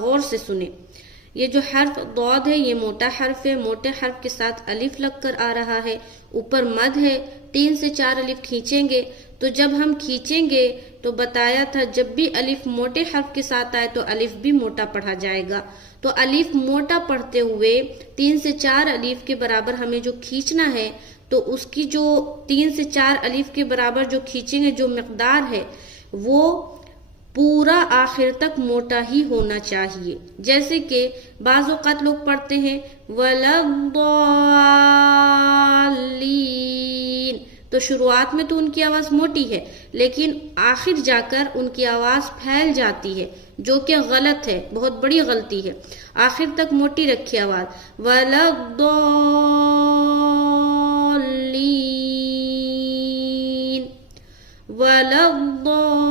غور سے سنیں۔ یہ جو حرف ضاد ہے یہ موٹا حرف ہے، موٹے حرف کے ساتھ الف لگ کر آ رہا ہے، اوپر مد ہے، 3 سے 4 الف کھینچیں گے۔ تو جب ہم کھینچیں گے تو بتایا تھا جب بھی الف موٹے حرف کے ساتھ آئے تو الف بھی موٹا پڑھا جائے گا۔ تو الف موٹا پڑھتے ہوئے 3 سے 4 الف کے برابر ہمیں جو کھینچنا ہے، تو اس کی جو 3 سے 4 الف کے برابر جو کھینچیں گے جو مقدار ہے وہ پورا آخر تک موٹا ہی ہونا چاہیے۔ جیسے کہ بعض اوقات لوگ پڑھتے ہیں وَلَضَّالِّينَ، تو شروعات میں تو ان کی آواز موٹی ہے، لیکن آخر جا کر ان کی آواز پھیل جاتی ہے، جو کہ غلط ہے، بہت بڑی غلطی ہے۔ آخر تک موٹی رکھی آواز، وَلَضَّالِّينَ وَلَضَّالِّينَ